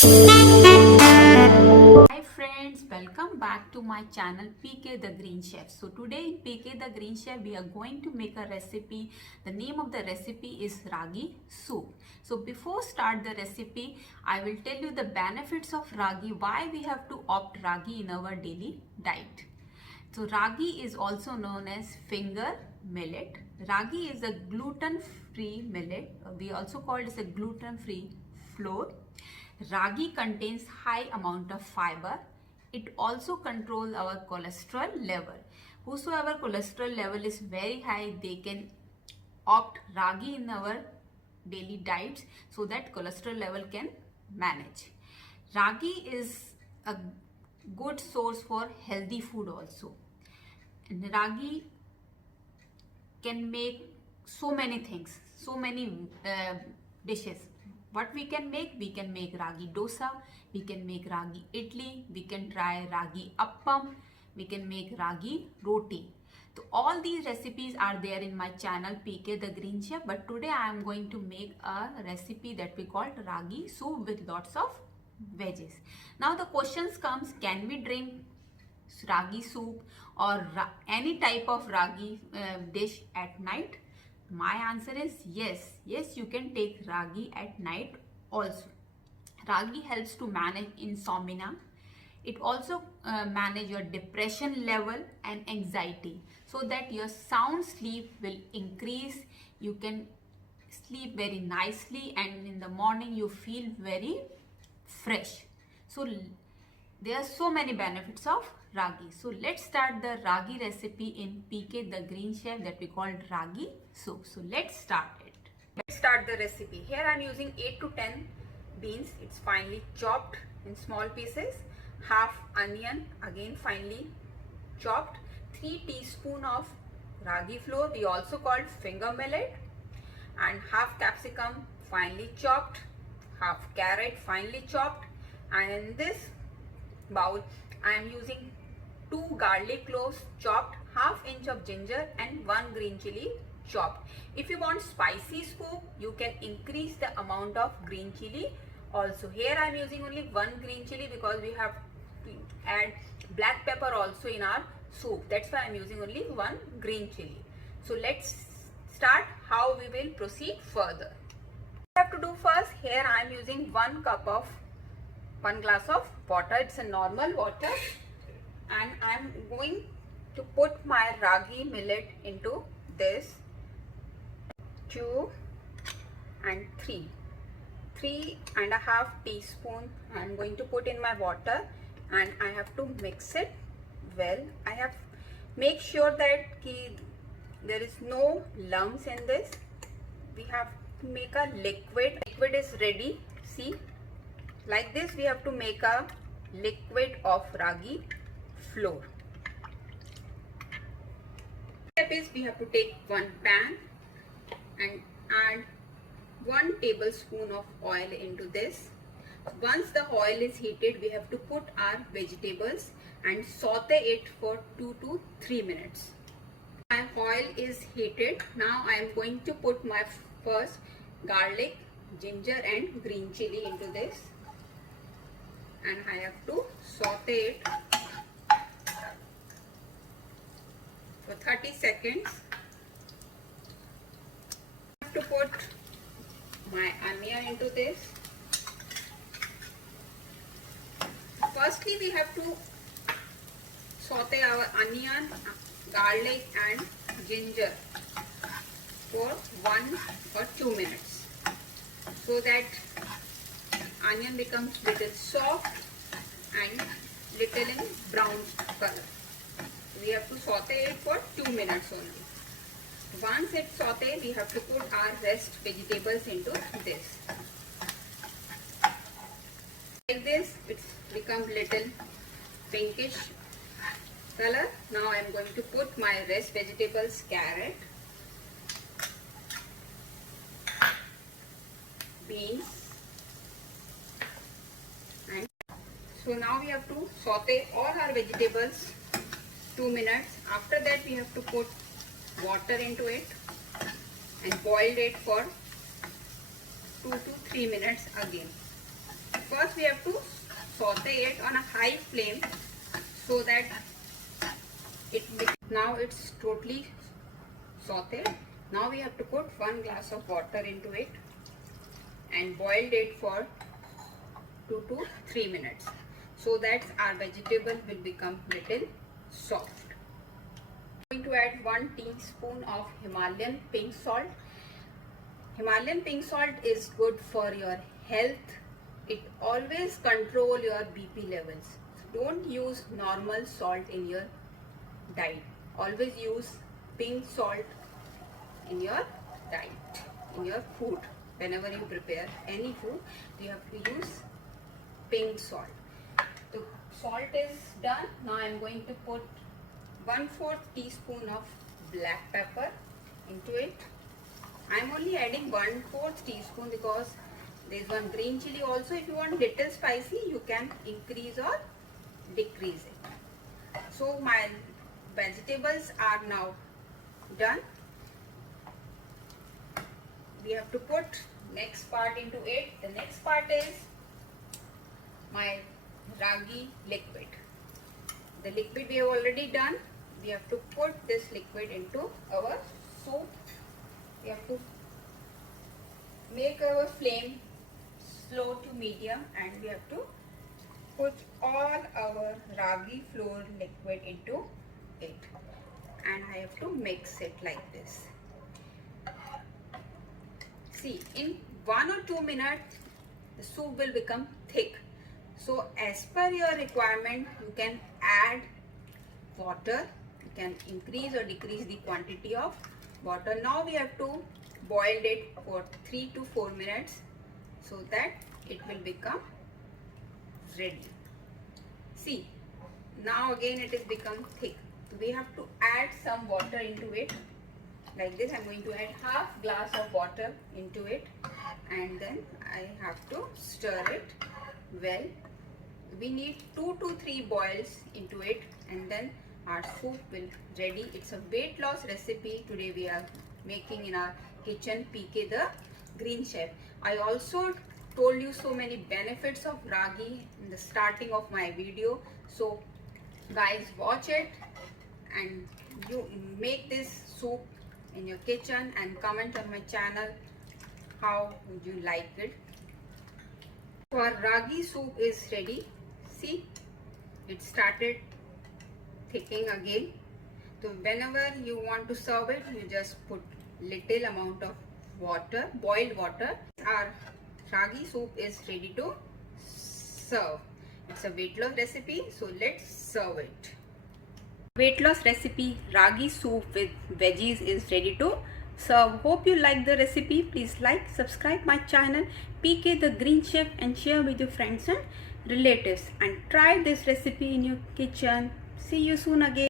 Hi friends, welcome back to my channel PK the Green Chef. So today in PK the Green Chef we are going to make a recipe. The name of the recipe is ragi soup. So before start the recipe, I will tell you the benefits of ragi, why we have to opt ragi in our daily diet. So ragi is also known as finger millet. Ragi is a gluten-free millet. We also call it as a gluten-free flour. Ragi contains high amount of fiber. It also controls our cholesterol level. Whosoever cholesterol level is very high, they can opt ragi in our daily diets so that cholesterol level can manage. Ragi is a good source for healthy food also. And ragi can make so many things, so many dishes. What we can make ragi dosa, we can make ragi idli, we can try ragi appam, we can make ragi roti. So all these recipes are there in my channel PK the Green Chef, but today I am going to make a recipe that we call ragi soup with lots of veggies. Now the questions comes, can we drink ragi soup or any type of ragi dish at night? My answer is yes. Yes, you can take ragi at night also. Ragi helps to manage insomnia. It also manage your depression level and anxiety, so that your sound sleep will increase. You can sleep very nicely and in the morning you feel very fresh. So there are so many benefits of ragi. So let's start the ragi recipe in PK the Green Chef that we called ragi soup. So let's start it. Let's start the recipe. Here I am using 8 to 10 beans. It's finely chopped in small pieces. Half onion, again finely chopped. 3 teaspoon of ragi flour, we also called finger millet, and half capsicum finely chopped, half carrot finely chopped, and in this bowl I am using 2 garlic cloves chopped, half inch of ginger and 1 green chili chopped. If you want spicy soup, you can increase the amount of green chili also. Here I am using only 1 green chili because we have to add black pepper also in our soup. That's why I am using only 1 green chili. So let's start how we will proceed further. What I have to do first, here I am using 1 glass of water. It's a normal water, and I am going to put my ragi millet into this. 2 and 3.5 teaspoon I am going to put in my water, and I have to mix it well. I have make sure that there is no lumps in this. We have to make a liquid. Liquid is ready. See, like this we have to make a liquid of ragi flour. Step is, we have to take one pan and add 1 tablespoon of oil into this. Once the oil is heated, we have to put our vegetables and saute it for 2 to 3 minutes. My oil is heated. Now I am going to put my first garlic, ginger and green chili into this, and I have to saute it for 30 seconds. I have to put my onion into this. Firstly, we have to saute our onion, garlic and ginger for 1 or 2 minutes, so that onion becomes little soft and little in brown color. We have to saute it for 2 minutes only. Once it's sauteed, we have to put our rest vegetables into this. Like this, it's become little pinkish color. Now I am going to put my rest vegetables, carrot, beans, and so now we have to saute all our vegetables 2 minutes. After that, we have to put water into it and boil it for 2 to 3 minutes again. first we have to saute it on a high flame so that now it's totally sauteed. Now we have to put 1 glass of water into it and boiled it for 2 to 3 minutes so that our vegetable will become little soft. I'm going to add 1 teaspoon of Himalayan pink salt. Himalayan pink salt is good for your health. It always control your BP levels. Don't use normal salt in your diet. Always use pink salt in your diet, in your food. Whenever you prepare any food, you have to use pink salt. The salt is done. Now I am going to put 1/4 teaspoon of black pepper into it. I am only adding 1/4 teaspoon because there is one green chili also. If you want little spicy, you can increase or decrease it. So my vegetables are now done. We have to put next part into it. The next part is my ragi liquid. The liquid we have already done. We have to put this liquid into our soup. We have to make our flame slow to medium and we have to put all our ragi flour liquid into it, and I have to mix it like this. See, in 1 or 2 minutes the soup will become thick. So as per your requirement, you can add water. You can increase or decrease the quantity of water. Now we have to boil it for 3 to 4 minutes so that it will become ready. See, now again it has become thick. So we have to add some water into it. Like this, I'm going to add half glass of water into it, and then I have to stir it well. We need 2 to 3 boils into it, and then our soup will ready. It's a weight loss recipe today we are making in our kitchen, PK the Green Chef. I also told you so many benefits of ragi in the starting of my video. So guys, watch it and you make this soup in your kitchen and comment on my channel how would you like it. Our ragi soup is ready. See, it started thickening again. So whenever you want to serve it, you just put little amount of water, boiled water. Our ragi soup is ready to serve. It's a weight loss recipe, so let's serve it. Weight loss recipe ragi soup with veggies is ready to serve. Hope you like the recipe. Please like, subscribe my channel PK the Green Chef and share with your friends and relatives, and try this recipe in your kitchen. See you soon again.